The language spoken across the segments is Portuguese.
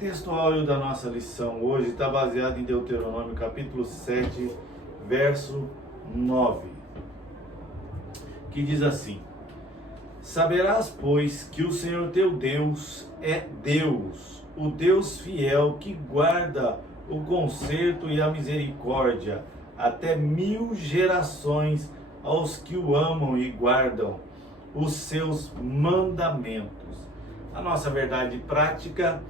Texto áudio da nossa lição hoje está baseado em Deuteronômio capítulo 7, verso 9, que diz assim: Saberás, pois, que o Senhor teu Deus é Deus, o Deus fiel que guarda o conserto e a misericórdia até 1000 gerações aos que o amam e guardam os seus mandamentos. A nossa verdade prática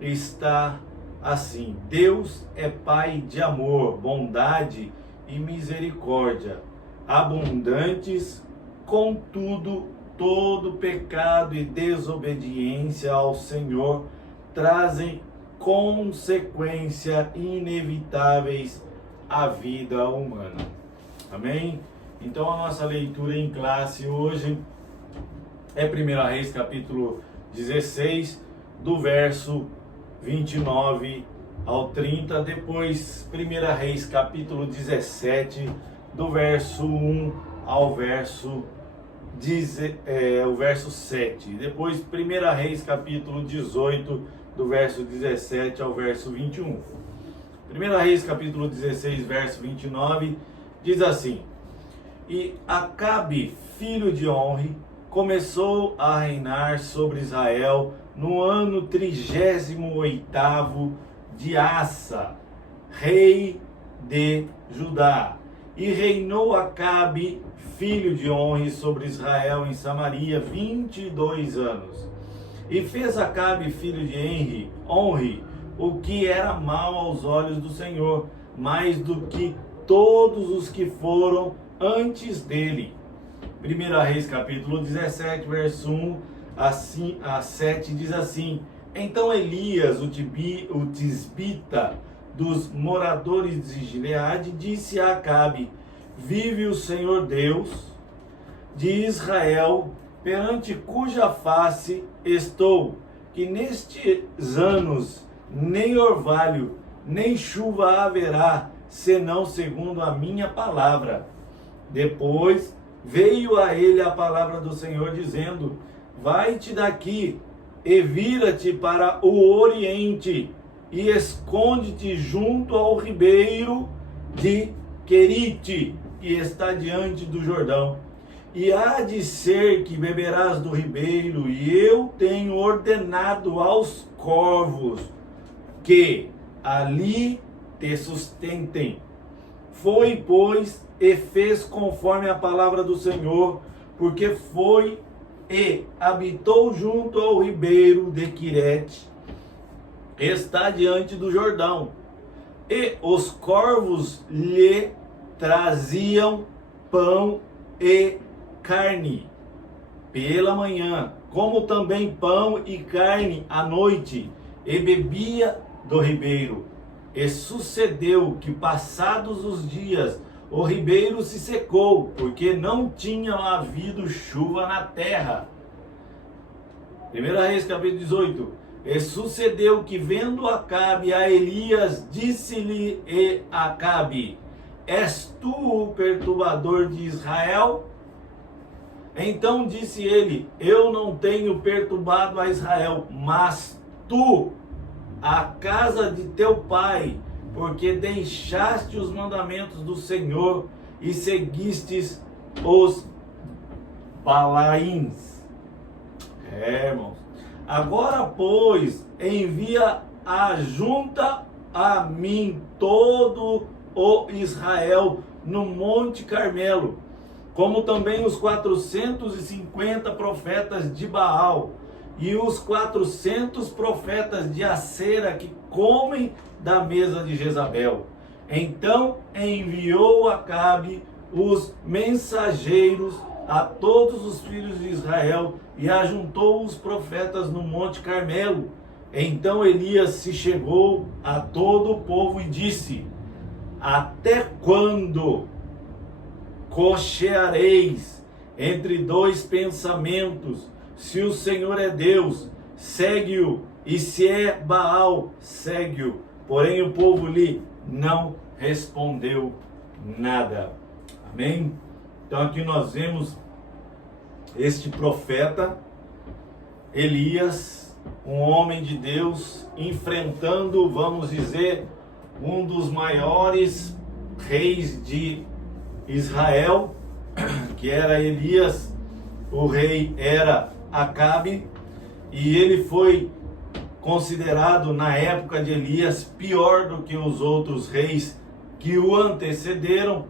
está assim: Deus é Pai de amor, bondade e misericórdia, abundantes, contudo, todo pecado e desobediência ao Senhor trazem consequências inevitáveis à vida humana. Amém? Então a nossa leitura em classe hoje é 1 Reis capítulo 16, do verso 29 ao 30, depois 1 Reis capítulo 17, do verso 1 ao verso 7, depois 1 Reis capítulo 18, do verso 17 ao verso 21. 1 Reis capítulo 16, verso 29, diz assim: E Acabe, filho de Onri, começou a reinar sobre Israel no ano 38º de Asa, rei de Judá. E reinou Acabe, filho de Onri, sobre Israel em Samaria 22 anos. E fez Acabe, filho de Onri, o que era mal aos olhos do Senhor, mais do que todos os que foram antes dele. 1 Reis capítulo 17, verso 1 a 7 diz assim: Então Elias, o tisbita dos moradores de Gileade, disse a Acabe: Vive o Senhor Deus de Israel, perante cuja face estou, que nestes anos nem orvalho, nem chuva haverá, senão segundo a minha palavra. Depois veio a ele a palavra do Senhor, dizendo: Vai-te daqui e vira-te para o oriente, e esconde-te junto ao ribeiro de Querite, que está diante do Jordão. E há de ser que beberás do ribeiro, e eu tenho ordenado aos corvos que ali te sustentem. Foi, pois, e fez conforme a palavra do Senhor, porque foi e habitou junto ao ribeiro de Querite, está diante do Jordão. E os corvos lhe traziam pão e carne pela manhã, como também pão e carne à noite, e bebia do ribeiro. E sucedeu que, passados os dias, o ribeiro se secou, porque não tinha havido chuva na terra. 1 Reis capítulo 18. E sucedeu que, vendo Acabe a Elias, disse-lhe Acabe: És tu o perturbador de Israel? Então disse ele: Eu não tenho perturbado a Israel, mas tu, a casa de teu pai, porque deixaste os mandamentos do Senhor e seguistes os Balaíns. Irmãos. Agora, pois, envia a junta a mim todo o Israel no Monte Carmelo, como também os 450 profetas de Baal e os 400 profetas de Acera que comem da mesa de Jezabel. Então enviou Acabe os mensageiros a todos os filhos de Israel e ajuntou os profetas no Monte Carmelo. Então Elias se chegou a todo o povo e disse: Até quando cocheareis entre dois pensamentos? Se o Senhor é Deus, segue-o, e se é Baal, segue-o. Porém o povo lhe não respondeu nada. Amém? Então aqui nós vemos este profeta Elias, um homem de Deus enfrentando, vamos dizer, um dos maiores reis de Israel, que era Elias. O rei era Acabe, e ele foi considerado na época de Elias pior do que os outros reis que o antecederam.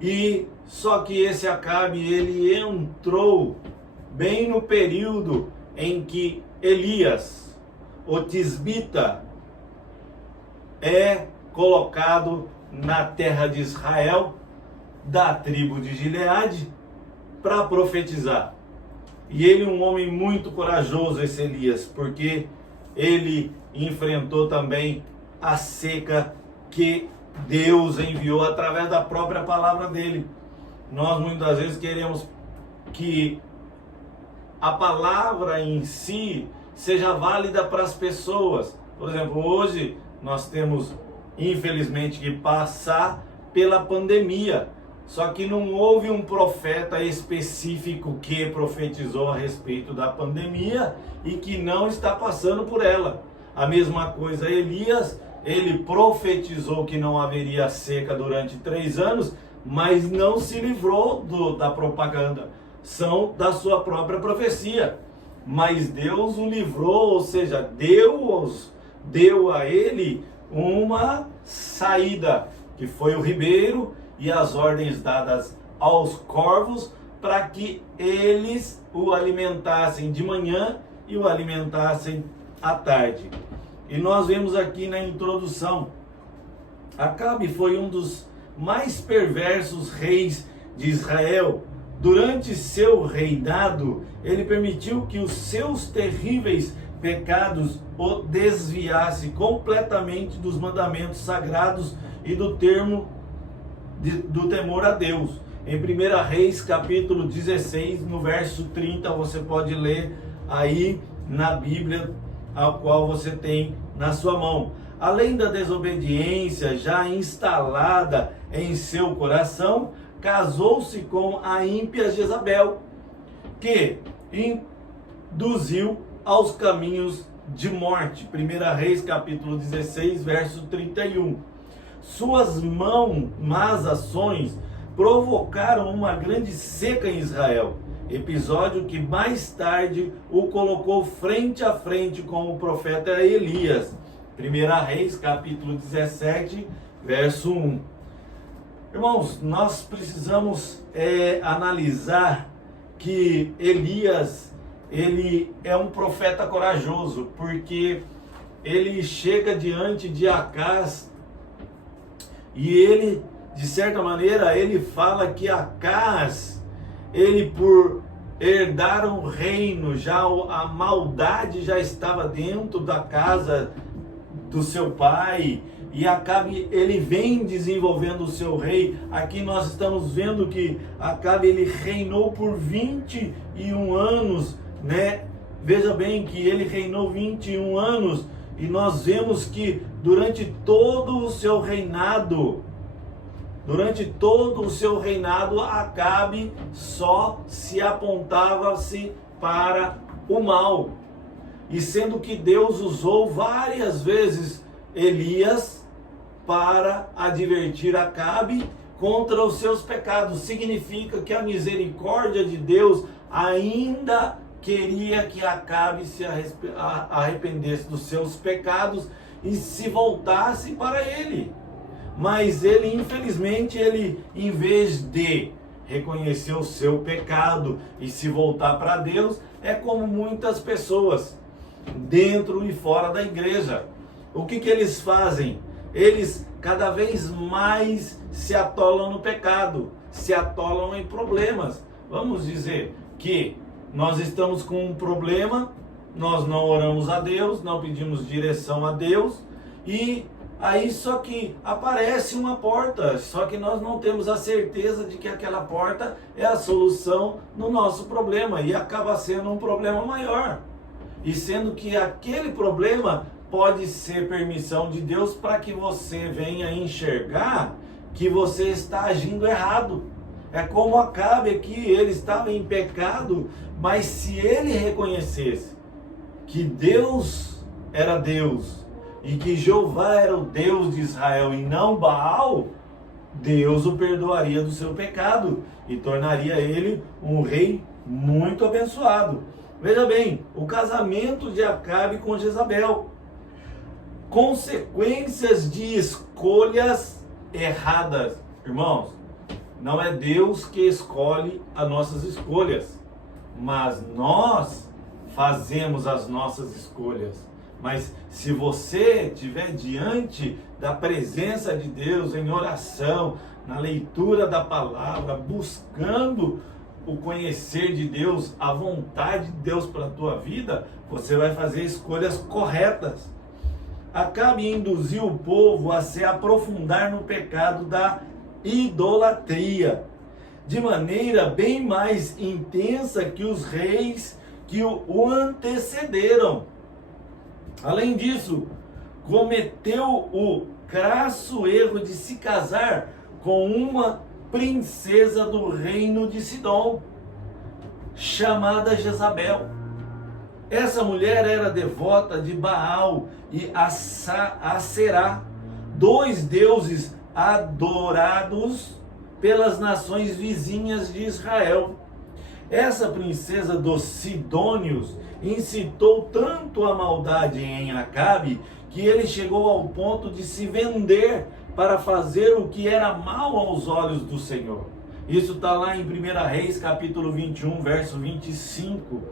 E só que esse Acabe, ele entrou bem no período em que Elias, o tisbita, é colocado na terra de Israel, da tribo de Gileade, para profetizar. E ele, um homem muito corajoso, esse Elias, porque ele enfrentou também a seca que Deus enviou através da própria palavra dele. Nós muitas vezes queremos que a palavra em si seja válida para as pessoas. Por exemplo, hoje nós temos, infelizmente, que passar pela pandemia. Só que não houve um profeta específico que profetizou a respeito da pandemia e que não está passando por ela. A mesma coisa, Elias, ele profetizou que não haveria seca durante 3 anos, mas não se livrou da propaganda. São da sua própria profecia. Mas Deus o livrou, ou seja, deu a ele uma saída, que foi o ribeiro, e as ordens dadas aos corvos para que eles o alimentassem de manhã e o alimentassem à tarde. E nós vemos aqui na introdução, Acabe foi um dos mais perversos reis de Israel. Durante seu reinado, ele permitiu que os seus terríveis pecados o desviassem completamente dos mandamentos sagrados e do temor a Deus. Em 1 Reis, capítulo 16, no verso 30, você pode ler aí na Bíblia, a qual você tem na sua mão. Além da desobediência já instalada em seu coração, casou-se com a ímpia Jezabel, que induziu aos caminhos de morte. 1 Reis, capítulo 16, verso 31. Suas más ações provocaram uma grande seca em Israel, episódio que mais tarde o colocou frente a frente com o profeta Elias. 1 Reis, capítulo 17, verso 1. Irmãos, nós precisamos analisar que Elias, ele é um profeta corajoso, porque ele chega diante de Acaz e ele, de certa maneira, ele fala que Acaz, ele por herdar um reino, já a maldade já estava dentro da casa do seu pai, e Acabe, ele vem desenvolvendo o seu rei. Aqui nós estamos vendo que Acabe, ele reinou por 21 anos, né? Veja bem que ele reinou 21 anos, e nós vemos que durante todo o seu reinado, Acabe só se apontava-se para o mal. E sendo que Deus usou várias vezes Elias para advertir Acabe contra os seus pecados, significa que a misericórdia de Deus ainda queria que Acabe se arrependesse dos seus pecados e se voltasse para ele. Mas ele, infelizmente, em vez de reconhecer o seu pecado e se voltar para Deus, é como muitas pessoas dentro e fora da igreja. O que eles fazem? Eles cada vez mais se atolam no pecado, se atolam em problemas. Vamos dizer que nós estamos com um problema, nós não oramos a Deus, não pedimos direção a Deus, e aí só que aparece uma porta, só que nós não temos a certeza de que aquela porta é a solução no nosso problema, e acaba sendo um problema maior. E sendo que aquele problema pode ser permissão de Deus para que você venha enxergar que você está agindo errado. É como Acabe aqui, ele estava em pecado, mas se ele reconhecesse que Deus era Deus e que Jeová era o Deus de Israel e não Baal, Deus o perdoaria do seu pecado e tornaria ele um rei muito abençoado. Veja bem, o casamento de Acabe com Jezabel. Consequências de escolhas erradas. Irmãos, não é Deus que escolhe as nossas escolhas, mas nós fazemos as nossas escolhas. Mas se você estiver diante da presença de Deus em oração, na leitura da palavra, buscando o conhecer de Deus, a vontade de Deus para a tua vida, você vai fazer escolhas corretas. Acabe induzir o povo a se aprofundar no pecado da idolatria, de maneira bem mais intensa que os reis que o antecederam. Além disso, cometeu o crasso erro de se casar com uma princesa do reino de Sidom, chamada Jezabel. Essa mulher era devota de Baal e Aserá, dois deuses adorados pelas nações vizinhas de Israel. Essa princesa dos Sidônios incitou tanto a maldade em Acabe que ele chegou ao ponto de se vender para fazer o que era mal aos olhos do Senhor. Isso está lá em 1 Reis, capítulo 21, verso 25.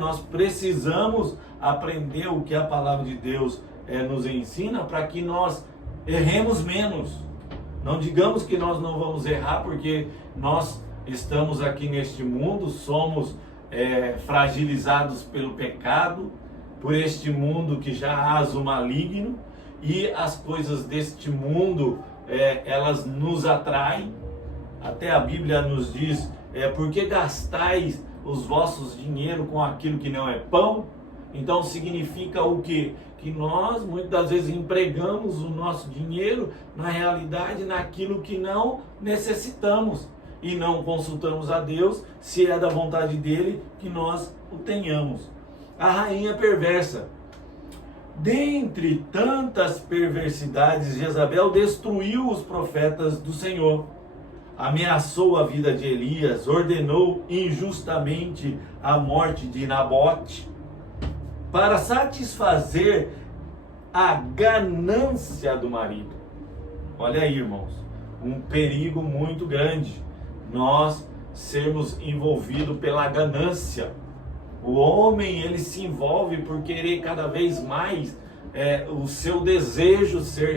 Nós precisamos aprender o que a palavra de Deus nos ensina para que nós erremos menos. Não digamos que nós não vamos errar, porque nós estamos aqui neste mundo, somos fragilizados pelo pecado, por este mundo que já há o maligno, e as coisas deste mundo, elas nos atraem. Até a Bíblia nos diz, por que gastais os vossos dinheiro com aquilo que não é pão? Então significa o quê? Que nós muitas das vezes empregamos o nosso dinheiro, na realidade, naquilo que não necessitamos. E não consultamos a Deus se é da vontade dele que nós o tenhamos. A rainha perversa. Dentre tantas perversidades, Jezabel destruiu os profetas do Senhor. Ameaçou a vida de Elias, ordenou injustamente a morte de Nabote, para satisfazer a ganância do marido. Olha aí, irmãos, um perigo muito grande, nós sermos envolvidos pela ganância. O homem, ele se envolve por querer cada vez mais o seu desejo ser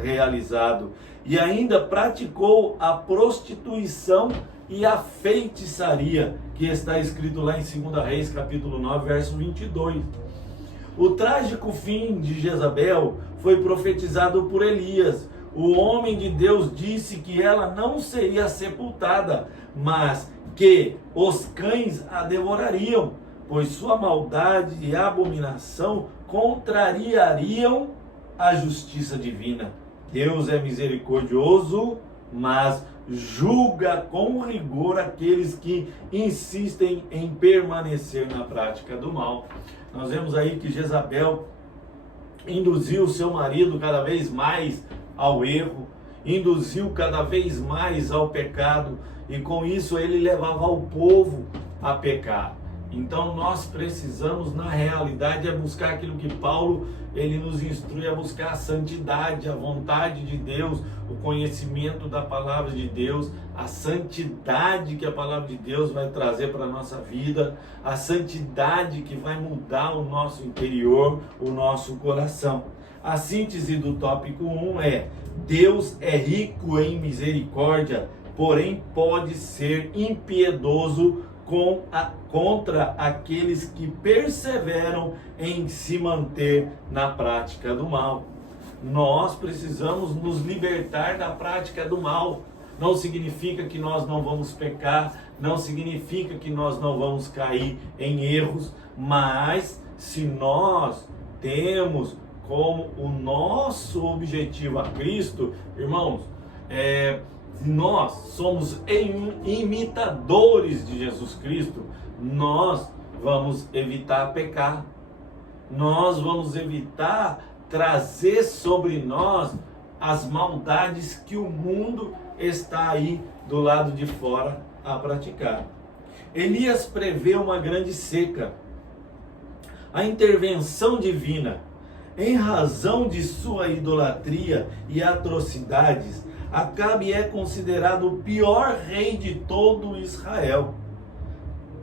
realizado. E ainda praticou a prostituição e a feitiçaria, que está escrito lá em 2 Reis, capítulo 9, verso 22. O trágico fim de Jezabel foi profetizado por Elias. O homem de Deus disse que ela não seria sepultada, mas que os cães a devorariam, pois sua maldade e abominação contrariariam a justiça divina. Deus é misericordioso, mas julga com rigor aqueles que insistem em permanecer na prática do mal. Nós vemos aí que Jezabel induziu seu marido cada vez mais ao erro, induziu cada vez mais ao pecado, e com isso ele levava o povo a pecar. Então nós precisamos, na realidade, buscar aquilo que Paulo ele nos instrui a buscar: a santidade, a vontade de Deus, o conhecimento da palavra de Deus, a santidade que a palavra de Deus vai trazer para a nossa vida, a santidade que vai mudar o nosso interior, o nosso coração. A síntese do tópico 1 é: Deus é rico em misericórdia, porém pode ser impiedoso contra aqueles que perseveram em se manter na prática do mal. Nós precisamos nos libertar da prática do mal. Não significa que nós não vamos pecar, não significa que nós não vamos cair em erros, mas se nós temos como o nosso objetivo a Cristo, irmãos, nós somos imitadores de Jesus Cristo, nós vamos evitar pecar. Nós vamos evitar trazer sobre nós as maldades que o mundo está aí do lado de fora a praticar. Elias prevê uma grande seca. A intervenção divina, em razão de sua idolatria e atrocidades, Acabe é considerado o pior rei de todo Israel.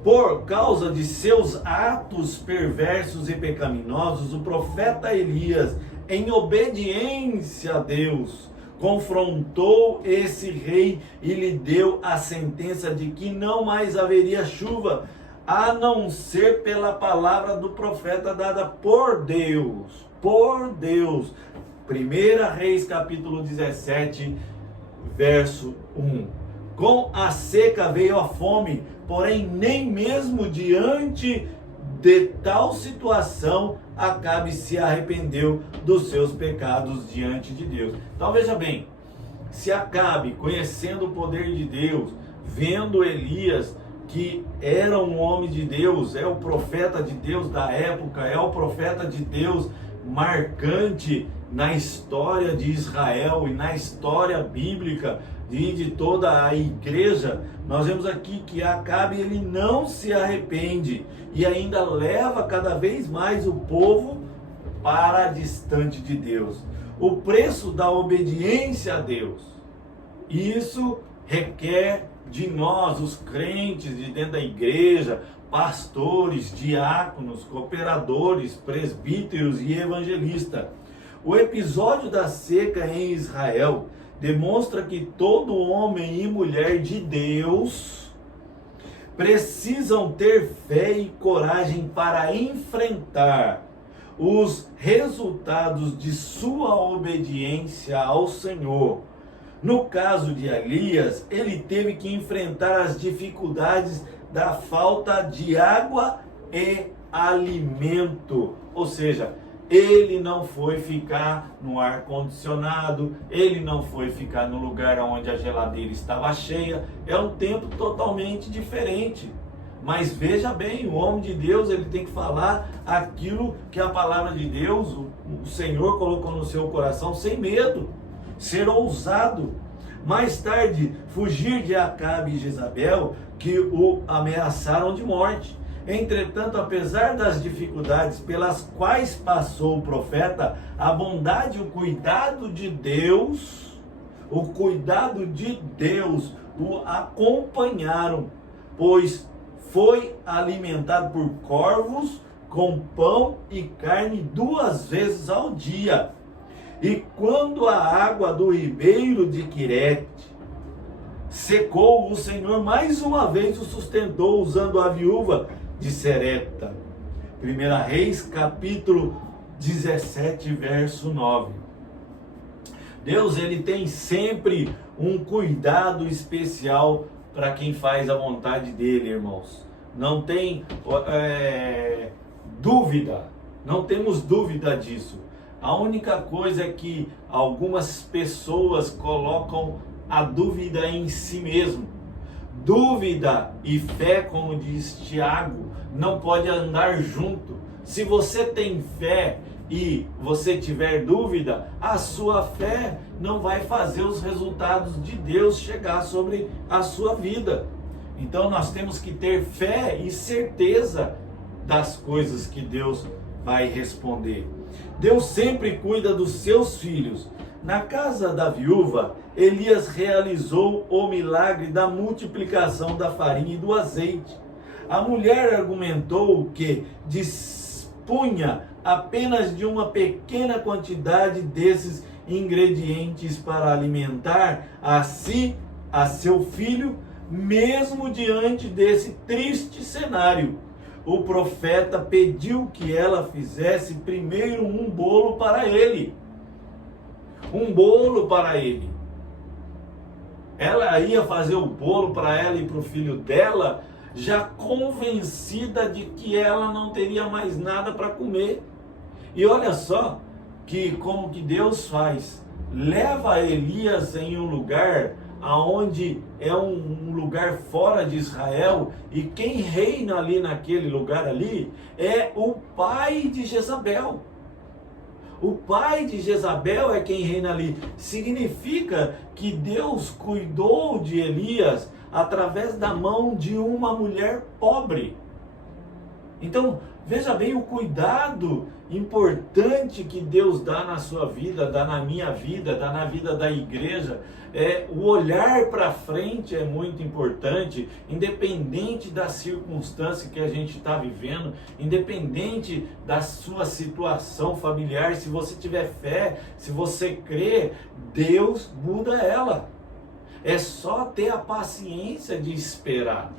Por causa de seus atos perversos e pecaminosos, o profeta Elias, em obediência a Deus, confrontou esse rei e lhe deu a sentença de que não mais haveria chuva, a não ser pela palavra do profeta dada por Deus. Por Deus. 1 Reis capítulo 17, verso 1. Com a seca veio a fome, porém nem mesmo diante de tal situação Acabe se arrependeu dos seus pecados diante de Deus. Então veja bem, se Acabe, conhecendo o poder de Deus, vendo Elias, que era um homem de Deus, é o profeta de Deus da época, é o profeta de Deus marcante na história de Israel e na história bíblica de toda a igreja, nós vemos aqui que Acabe ele não se arrepende e ainda leva cada vez mais o povo para distante de Deus. O preço da obediência a Deus, isso requer de nós, os crentes de dentro da igreja, pastores, diáconos, cooperadores, presbíteros e evangelistas. O episódio da seca em Israel demonstra que todo homem e mulher de Deus precisam ter fé e coragem para enfrentar os resultados de sua obediência ao Senhor. No caso de Elias, ele teve que enfrentar as dificuldades da falta de água e alimento, ou seja, ele não foi ficar no ar-condicionado, ele não foi ficar no lugar onde a geladeira estava cheia, é um tempo totalmente diferente. Mas veja bem, o homem de Deus ele tem que falar aquilo que a palavra de Deus, o Senhor colocou no seu coração, sem medo, ser ousado. Mais tarde, fugir de Acabe e Jezabel, que o ameaçaram de morte. Entretanto, apesar das dificuldades pelas quais passou o profeta, a bondade e o cuidado de Deus o acompanharam, pois foi alimentado por corvos com pão e carne 2 vezes ao dia. E quando a água do ribeiro de Quirete secou, o Senhor mais uma vez o sustentou usando a viúva de Serepta. 1 Reis capítulo 17, verso 9. Deus ele tem sempre um cuidado especial para quem faz a vontade dele, irmãos. Não tem dúvida, não temos dúvida disso. A única coisa é que algumas pessoas colocam a dúvida em si mesmo. Dúvida e fé, como diz Tiago, não pode andar junto. Se você tem fé e você tiver dúvida, a sua fé não vai fazer os resultados de Deus chegar sobre a sua vida. Então nós temos que ter fé e certeza das coisas que Deus vai responder. Deus sempre cuida dos seus filhos. Na casa da viúva, Elias realizou o milagre da multiplicação da farinha e do azeite. A mulher argumentou que dispunha apenas de uma pequena quantidade desses ingredientes para alimentar a si, a seu filho, mesmo diante desse triste cenário. O profeta pediu que ela fizesse primeiro um bolo para ele. Um bolo para ele. Ela ia fazer o bolo para ela e para o filho dela, já convencida de que ela não teria mais nada para comer. E olha só como que Deus faz. Leva Elias em um lugar aonde é um lugar fora de Israel, e quem reina ali naquele lugar ali é o pai de Jezabel. O pai de Jezabel é quem reina ali. Significa que Deus cuidou de Elias através da mão de uma mulher pobre. Então, veja bem o cuidado importante que Deus dá na sua vida, dá na minha vida, dá na vida da igreja. O olhar para frente é muito importante, independente da circunstância que a gente está vivendo, independente da sua situação familiar. Se você tiver fé, se você crer, Deus muda ela. É só ter a paciência de esperar.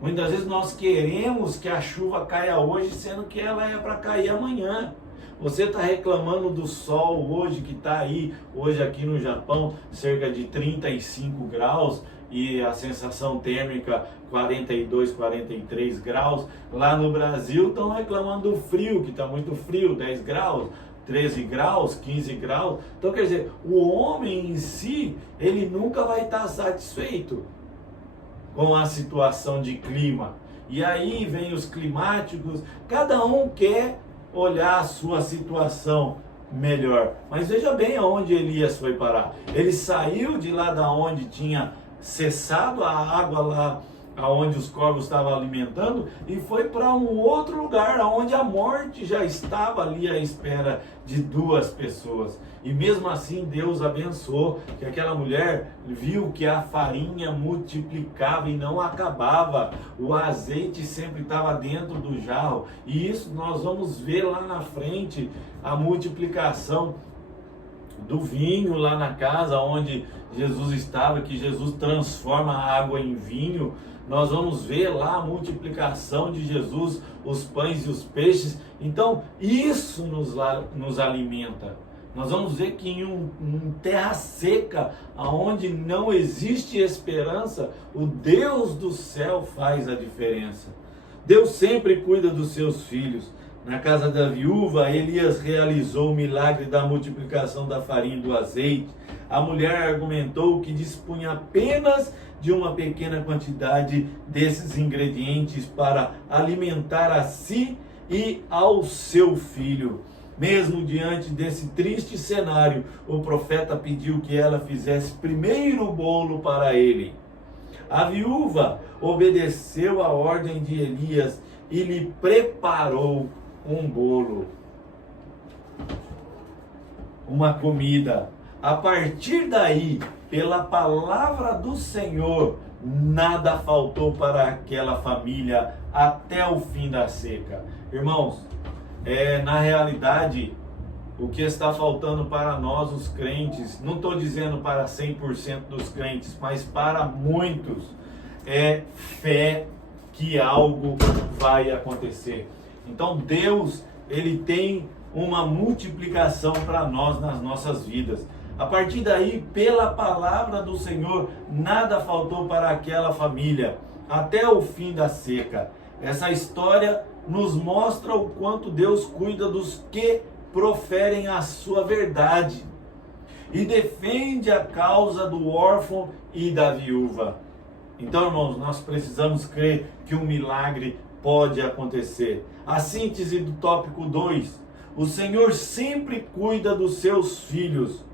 Muitas vezes nós queremos que a chuva caia hoje, sendo que ela é para cair amanhã. Você está reclamando do sol hoje, que está aí, hoje aqui no Japão, cerca de 35 graus, e a sensação térmica 42, 43 graus. Lá no Brasil estão reclamando do frio, que está muito frio, 10 graus. 13 graus, 15 graus. Então, quer dizer, o homem em si, ele nunca vai estar satisfeito com a situação de clima. E aí vem os climáticos, cada um quer olhar a sua situação melhor. Mas veja bem aonde Elias foi parar. Ele saiu de lá da onde tinha cessado a água lá, aonde os corvos estavam alimentando, e foi para um outro lugar, onde a morte já estava ali à espera de duas pessoas. E mesmo assim Deus abençoou, que aquela mulher viu que a farinha multiplicava e não acabava, o azeite sempre estava dentro do jarro, e isso nós vamos ver lá na frente, a multiplicação do vinho lá na casa onde Jesus estava, que Jesus transforma a água em vinho. Nós vamos ver lá a multiplicação de Jesus, os pães e os peixes. Então, isso nos alimenta. Nós vamos ver que em terra seca, onde não existe esperança, o Deus do céu faz a diferença. Deus sempre cuida dos seus filhos. Na casa da viúva, Elias realizou o milagre da multiplicação da farinha e do azeite. A mulher argumentou que dispunha apenas de uma pequena quantidade desses ingredientes para alimentar a si e ao seu filho. Mesmo diante desse triste cenário, o profeta pediu que ela fizesse primeiro o bolo para ele. A viúva obedeceu a ordem de Elias e lhe preparou um bolo, uma comida. A partir daí, pela palavra do Senhor, nada faltou para aquela família até o fim da seca. Irmãos, na realidade, o que está faltando para nós, os crentes, não estou dizendo para 100% dos crentes, mas para muitos, é fé que algo vai acontecer. Então Deus, Ele tem uma multiplicação para nós nas nossas vidas. A partir daí, pela palavra do Senhor, nada faltou para aquela família, até o fim da seca. Essa história nos mostra o quanto Deus cuida dos que proferem a sua verdade e defende a causa do órfão e da viúva. Então, irmãos, nós precisamos crer que um milagre pode acontecer. A síntese do tópico 2: o Senhor sempre cuida dos seus filhos.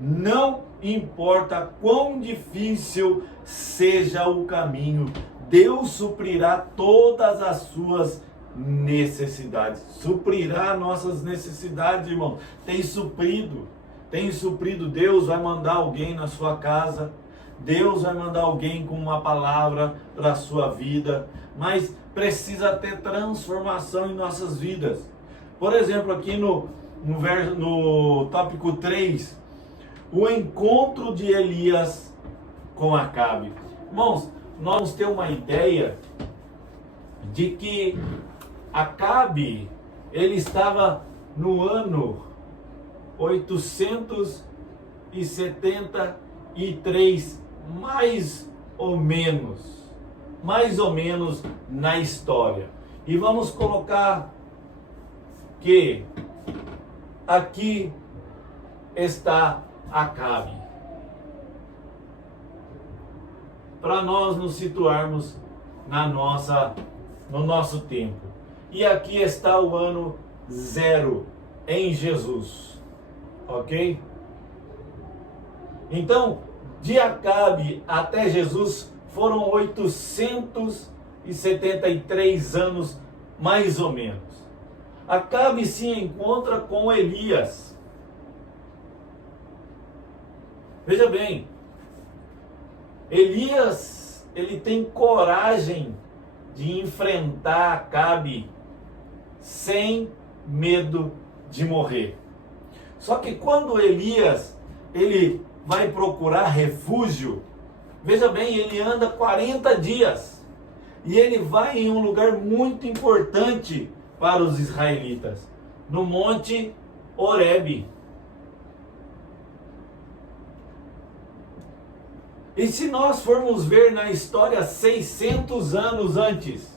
Não importa quão difícil seja o caminho, Deus suprirá todas as suas necessidades. Suprirá nossas necessidades, irmão. Tem suprido. Deus vai mandar alguém na sua casa. Deus vai mandar alguém com uma palavra para a sua vida. Mas precisa ter transformação em nossas vidas. Por exemplo, aqui no tópico 3, o encontro de Elias com Acabe. Irmãos, nós vamos ter uma ideia de que Acabe, ele estava no ano 873, mais ou menos na história. E vamos colocar que aqui está Acabe. para nós nos situarmos no nosso tempo. E aqui está o ano 0 em Jesus, ok? Então, de Acabe até Jesus foram 873 anos, mais ou menos. Acabe se encontra com Elias. Veja bem, Elias, ele tem coragem de enfrentar Acabe sem medo de morrer. Só que quando Elias, ele vai procurar refúgio, veja bem, ele anda 40 dias e ele vai em um lugar muito importante para os israelitas, no Monte Horebe. E se nós formos ver na história 600 anos antes,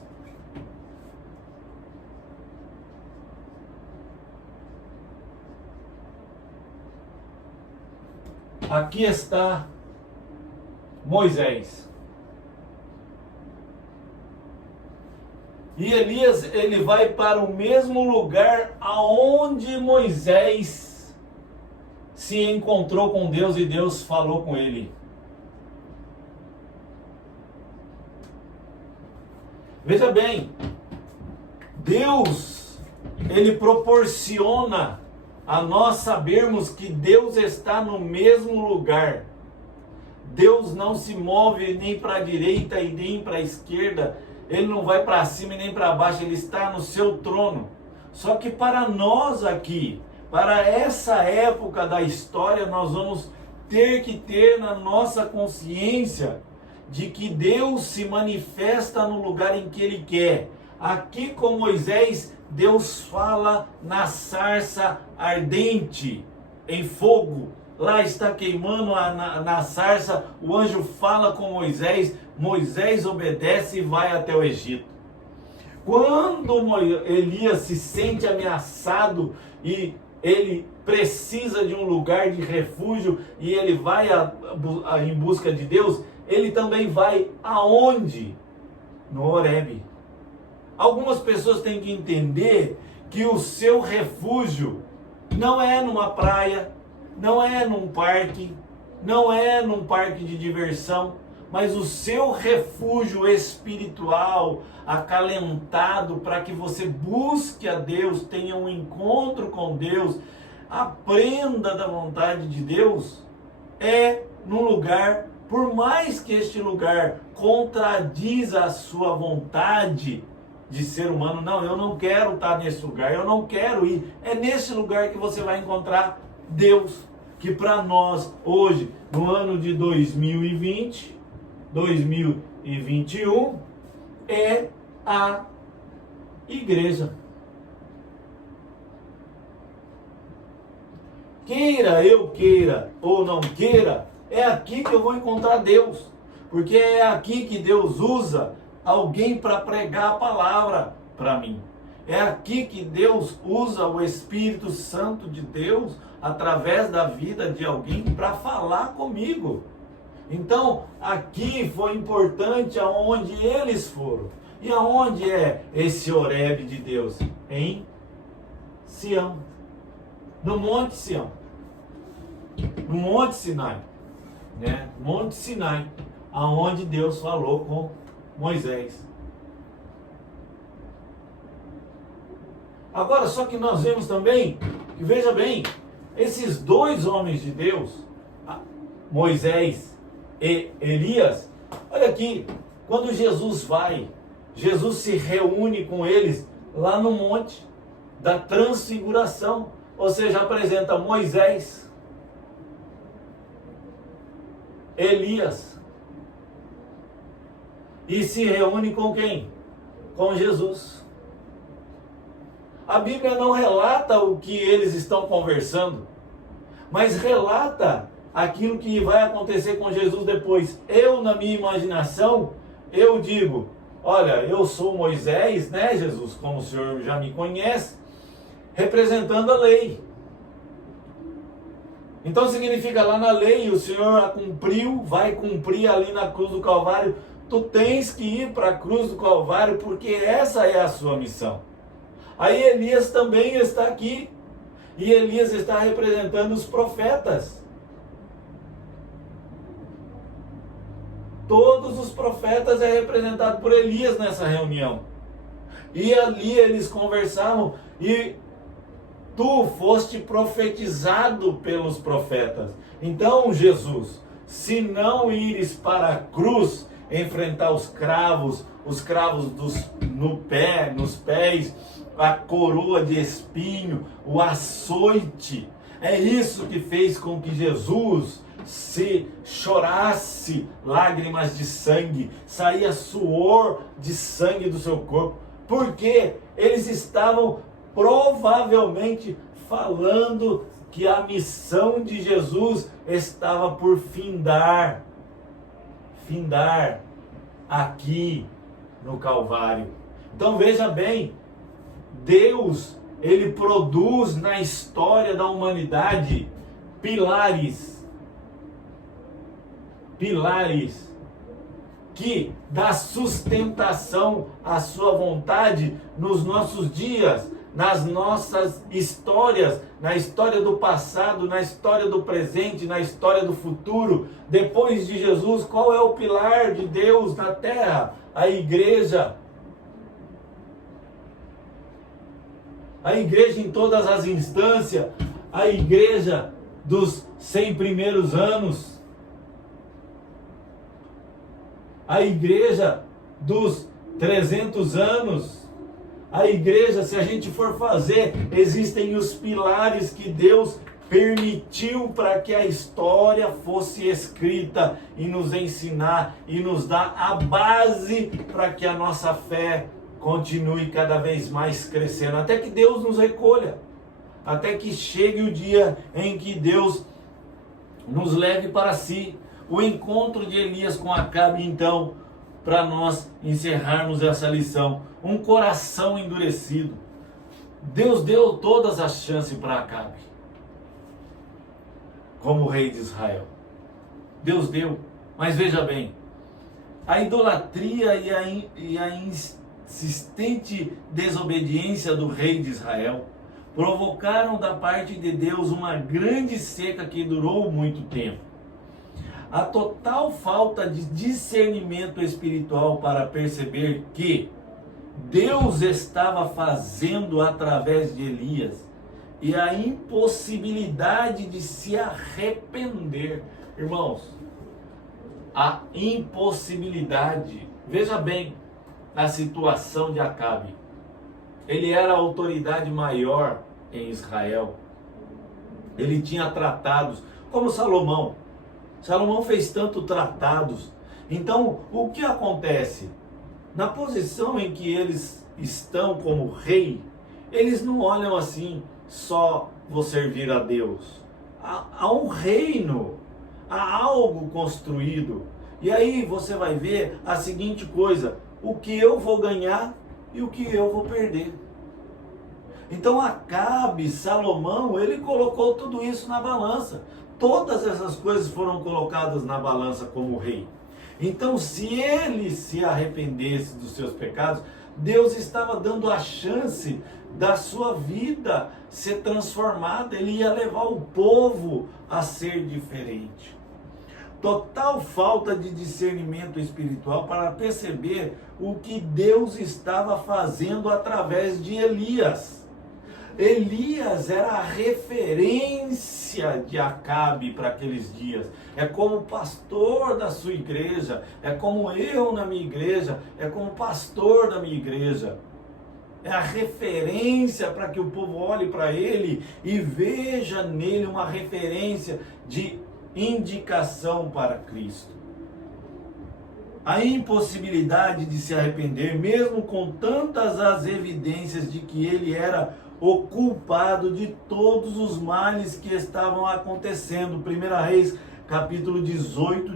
aqui está Moisés. E Elias, ele vai para o mesmo lugar aonde Moisés se encontrou com Deus e Deus falou com ele. Veja bem, Deus, ele proporciona a nós sabermos que Deus está no mesmo lugar. Deus não se move nem para a direita e nem para a esquerda. Ele não vai para cima e nem para baixo. Ele está no seu trono. Só que para nós aqui, para essa época da história, nós vamos ter que ter na nossa consciência de que Deus se manifesta no lugar em que Ele quer. Aqui com Moisés, Deus fala na sarça ardente, em fogo. Lá está queimando na sarça, o anjo fala com Moisés, Moisés obedece e vai até o Egito. Quando Elias se sente ameaçado e ele precisa de um lugar de refúgio e ele vai em busca de Deus, ele também vai aonde? No Horebe. Algumas pessoas têm que entender que o seu refúgio não é numa praia, não é num parque, não é num parque de diversão, mas o seu refúgio espiritual, acalentado para que você busque a Deus, tenha um encontro com Deus, aprenda da vontade de Deus, é num lugar, por mais que este lugar contradiz a sua vontade de ser humano, não, eu não quero estar nesse lugar, eu não quero ir, é nesse lugar que você vai encontrar Deus, que para nós hoje, no ano de 2020, 2021, é a igreja. Queira eu queira ou não queira, é aqui que eu vou encontrar Deus, porque é aqui que Deus usa alguém para pregar a palavra para mim. É aqui que Deus usa o Espírito Santo de Deus através da vida de alguém para falar comigo. Então, aqui foi importante aonde eles foram. E aonde é esse Horebe de Deus? Em Sião. No Monte Sião. No Monte Sinai. Né? Monte Sinai. Aonde Deus falou com Moisés. Agora, só que nós vemos também, que veja bem, esses dois homens de Deus, Moisés e Elias, olha aqui, quando Jesus se reúne com eles lá no monte da transfiguração, ou seja, apresenta Moisés, Elias, e se reúne com quem? Com Jesus. A Bíblia não relata o que eles estão conversando, mas relata aquilo que vai acontecer com Jesus depois. Eu, na minha imaginação, eu digo, olha, eu sou Moisés, né, Jesus, como o Senhor já me conhece, representando a lei. Então significa lá na lei, o Senhor a cumpriu, vai cumprir ali na cruz do Calvário. Tu tens que ir para a cruz do Calvário, porque essa é a sua missão. Aí Elias também está aqui. E Elias está representando os profetas. Todos os profetas é representado por Elias nessa reunião. E ali eles conversavam e tu foste profetizado pelos profetas. Então, Jesus, se não ires para a cruz enfrentar os cravos nos pés, a coroa de espinho, o açoite, é isso que fez com que Jesus se chorasse lágrimas de sangue, saía suor de sangue do seu corpo, porque eles estavam provavelmente falando que a missão de Jesus estava por findar aqui no Calvário. Então veja bem, Deus, ele produz na história da humanidade pilares que dá sustentação à sua vontade nos nossos dias, nas nossas histórias, na história do passado, na história do presente, na história do futuro. Depois de Jesus, qual é o pilar de Deus na terra? A igreja. A igreja em todas as instâncias, a igreja dos 100 primeiros anos, a igreja dos 300 anos, a igreja, se a gente for fazer, existem os pilares que Deus permitiu para que a história fosse escrita e nos ensinar e nos dar a base para que a nossa fé continue cada vez mais crescendo, até que Deus nos recolha, até que chegue o dia em que Deus nos leve para si. O encontro de Elias com Acabe, então, para nós encerrarmos essa lição, um coração endurecido. Deus deu todas as chances para Acabe, como rei de Israel. Deus deu, mas veja bem, a idolatria e a insistente desobediência do rei de Israel provocaram da parte de Deus uma grande seca que durou muito tempo. A total falta de discernimento espiritual para perceber que Deus estava fazendo através de Elias e a impossibilidade de se arrepender. Irmãos, a impossibilidade. Veja bem a situação de Acabe. Ele era a autoridade maior em Israel. Ele tinha tratados, como Salomão. Salomão fez tanto tratados. Então, o que acontece? Na posição em que eles estão como rei, eles não olham assim, só vou servir a Deus. Há um reino, há algo construído. E aí você vai ver a seguinte coisa: o que eu vou ganhar e o que eu vou perder. Então Acabe, Salomão, ele colocou tudo isso na balança. Todas essas coisas foram colocadas na balança como rei. Então, se ele se arrependesse dos seus pecados, Deus estava dando a chance da sua vida ser transformada. Ele ia levar o povo a ser diferente. Total falta de discernimento espiritual para perceber o que Deus estava fazendo através de Elias. Elias era a referência de Acabe para aqueles dias. É como pastor da sua igreja, é como eu na minha igreja, é como pastor da minha igreja. É a referência para que o povo olhe para ele e veja nele uma referência de indicação para Cristo. A impossibilidade de se arrepender, mesmo com tantas as evidências de que ele era o culpado de todos os males que estavam acontecendo. 1 Reis, capítulo 18,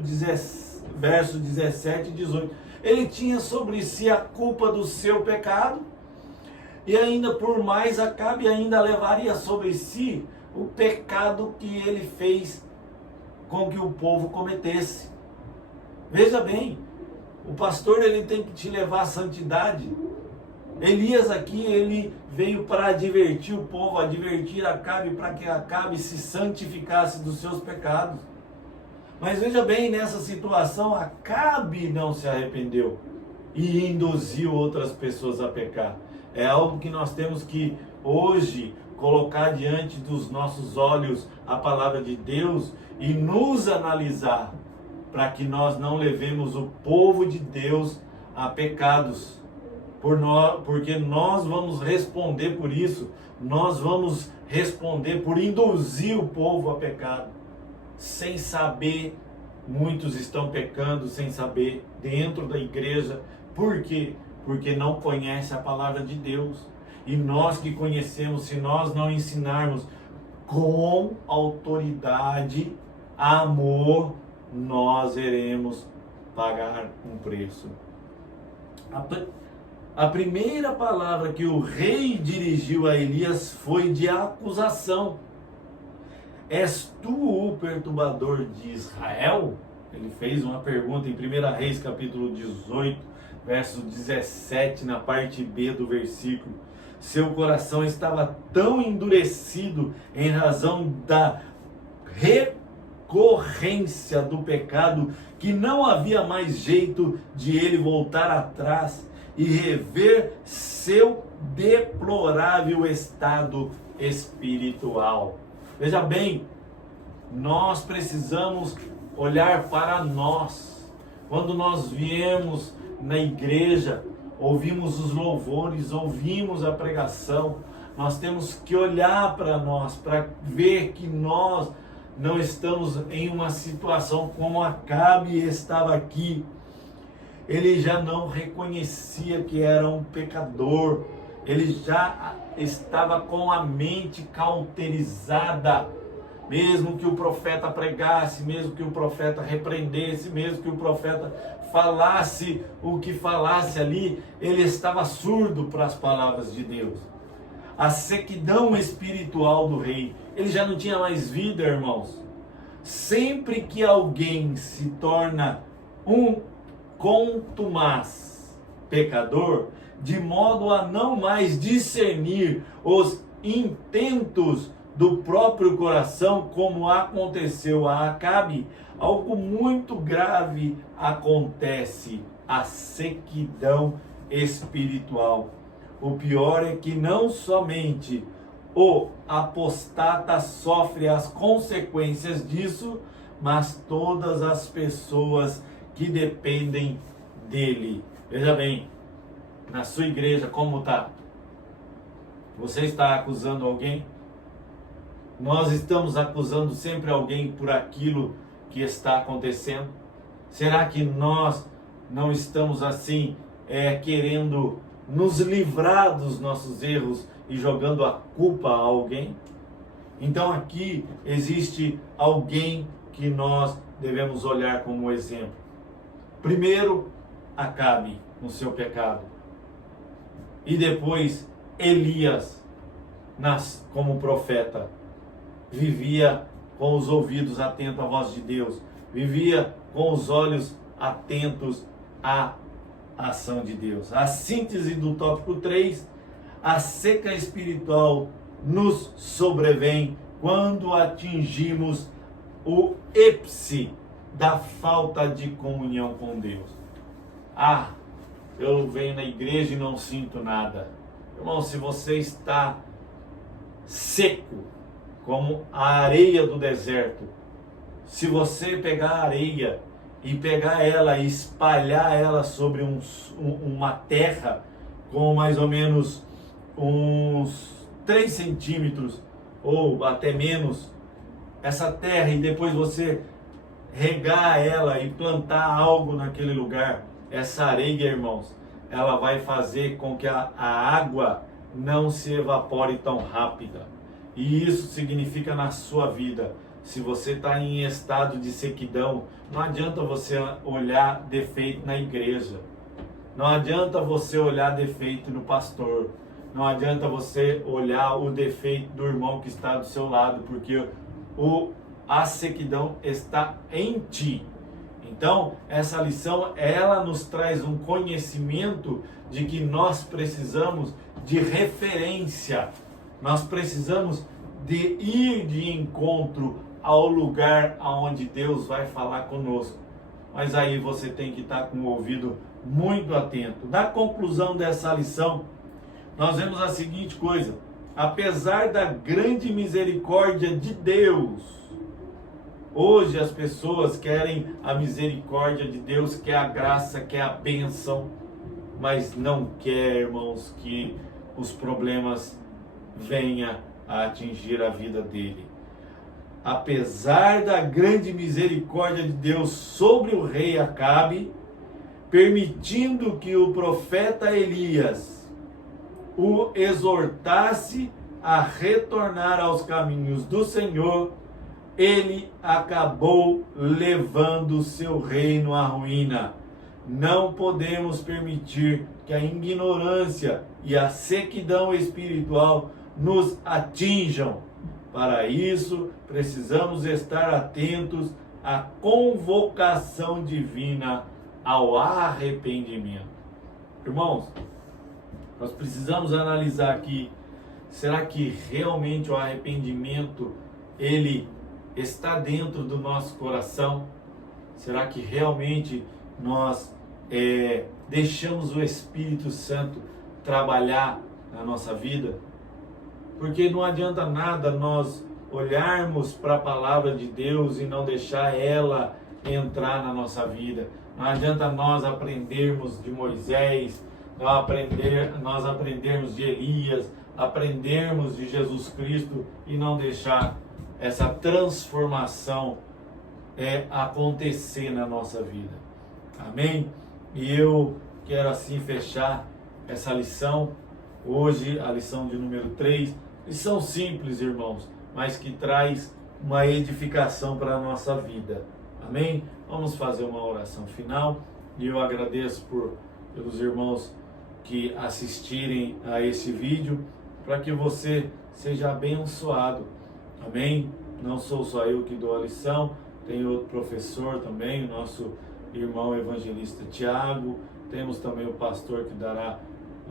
versos 17 e 18. Ele tinha sobre si a culpa do seu pecado, E ainda por mais, Acabe ainda levaria sobre si o pecado que ele fez com que o povo cometesse. Veja bem, o pastor ele tem que te levar à santidade. Elias aqui, ele veio para advertir o povo, advertir Acabe, para que Acabe se santificasse dos seus pecados. Mas veja bem, nessa situação, Acabe não se arrependeu e induziu outras pessoas a pecar. É algo que nós temos que hoje colocar diante dos nossos olhos a palavra de Deus e nos analisar, para que nós não levemos o povo de Deus a pecados. Porque nós vamos responder por isso, nós vamos responder por induzir o povo a pecado. Sem saber, muitos estão pecando sem saber, dentro da igreja. Por quê? Porque não conhece a palavra de Deus. E nós que conhecemos, se nós não ensinarmos com autoridade, amor, nós iremos pagar um preço. A primeira palavra que o rei dirigiu a Elias foi de acusação. És tu o perturbador de Israel? Ele fez uma pergunta em 1 Reis capítulo 18, verso 17, na parte B do versículo. Seu coração estava tão endurecido em razão da recorrência do pecado que não havia mais jeito de ele voltar atrás e rever seu deplorável estado espiritual. Veja bem, nós precisamos olhar para nós. Quando nós viemos na igreja, ouvimos os louvores, ouvimos a pregação, nós temos que olhar para nós, para ver que nós não estamos em uma situação como Acabe estava aqui. Ele já não reconhecia que era um pecador, ele já estava com a mente cauterizada. Mesmo que o profeta pregasse, mesmo que o profeta repreendesse, mesmo que o profeta falasse o que falasse ali, ele estava surdo para as palavras de Deus. A sequidão espiritual do rei, ele já não tinha mais vida, irmãos. Sempre que alguém se torna um contumaz pecador, de modo a não mais discernir os intentos do próprio coração, como aconteceu a Acabe, algo muito grave acontece: a sequidão espiritual. O pior é que não somente o apostata sofre as consequências disso, mas todas as pessoas que dependem dele. Veja bem, na sua igreja como está? Você está acusando alguém? Nós estamos acusando sempre alguém por aquilo que está acontecendo? Será que nós não estamos assim querendo nos livrar dos nossos erros e jogando a culpa a alguém? Então aqui existe alguém que nós devemos olhar como exemplo. Primeiro, Acabe no seu pecado. E depois, Elias, como profeta, vivia com os ouvidos atentos à voz de Deus, vivia com os olhos atentos à ação de Deus. A síntese do tópico 3, a seca espiritual nos sobrevém quando atingimos o êpice da falta de comunhão com Deus. Eu venho na igreja e não sinto nada. Irmão, se você está seco, como a areia do deserto, se você pegar a areia e pegar ela e espalhar ela sobre uma terra com mais ou menos uns 3 centímetros ou até menos, essa terra, e depois você regar ela e plantar algo naquele lugar, essa areia, irmãos, ela vai fazer com que a água não se evapore tão rápida. E isso significa na sua vida. Se você está em estado de sequidão, não adianta você olhar defeito na igreja. Não adianta você olhar defeito no pastor. Não adianta você olhar o defeito do irmão que está do seu lado, porque a sequidão está em ti. Então, essa lição, ela nos traz um conhecimento de que nós precisamos de referência. Nós precisamos de ir de encontro ao lugar aonde Deus vai falar conosco. Mas aí você tem que estar com o ouvido muito atento. Na conclusão dessa lição, nós vemos a seguinte coisa: apesar da grande misericórdia de Deus, hoje as pessoas querem a misericórdia de Deus, quer a graça, quer a bênção, mas não quer, irmãos, que os problemas venham a atingir a vida dele. Apesar da grande misericórdia de Deus sobre o rei Acabe, permitindo que o profeta Elias o exortasse a retornar aos caminhos do Senhor, ele acabou levando seu reino à ruína. Não podemos permitir que a ignorância e a sequidão espiritual nos atinjam. Para isso, precisamos estar atentos à convocação divina ao arrependimento. Irmãos, nós precisamos analisar aqui, será que realmente o arrependimento, ele está dentro do nosso coração? Será que realmente nós deixamos o Espírito Santo trabalhar na nossa vida? Porque não adianta nada nós olharmos para a palavra de Deus e não deixar ela entrar na nossa vida. Não adianta nós aprendermos de Moisés, nós aprendermos de Elias, aprendermos de Jesus Cristo e não deixar essa transformação acontecer na nossa vida. Amém? E eu quero assim fechar essa lição. Hoje, a lição de número 3, lição simples, irmãos, mas que traz uma edificação para a nossa vida. Amém? Vamos fazer uma oração final e eu agradeço pelos irmãos que assistirem a esse vídeo, para que você seja abençoado. Amém? Não sou só eu que dou a lição, tem outro professor também, o nosso irmão evangelista Tiago, temos também o pastor que dará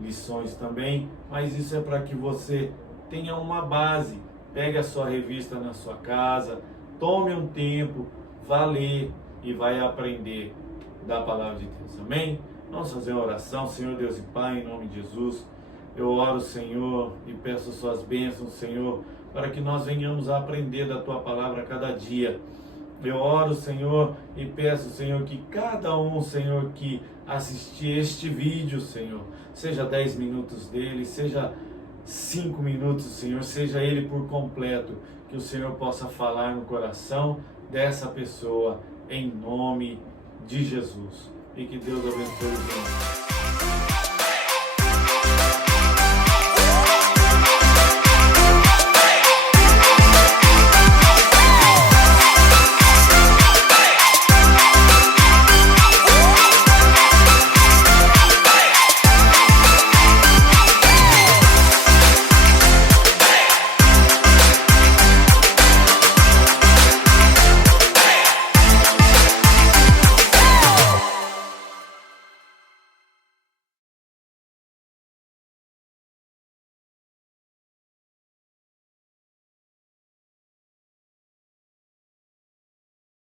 lições também, mas isso é para que você tenha uma base. Pegue a sua revista na sua casa, tome um tempo, vá ler e vai aprender da palavra de Deus. Amém? Vamos fazer uma oração. Senhor Deus e Pai, em nome de Jesus, eu oro, Senhor, e peço suas bênçãos, Senhor, para que nós venhamos a aprender da tua palavra a cada dia. Eu oro, Senhor, e peço, Senhor, que cada um, Senhor, que assistir este vídeo, Senhor, seja 10 minutos dele, seja 5 minutos, Senhor, seja ele por completo, que o Senhor possa falar no coração dessa pessoa, em nome de Jesus. E que Deus abençoe os irmãos.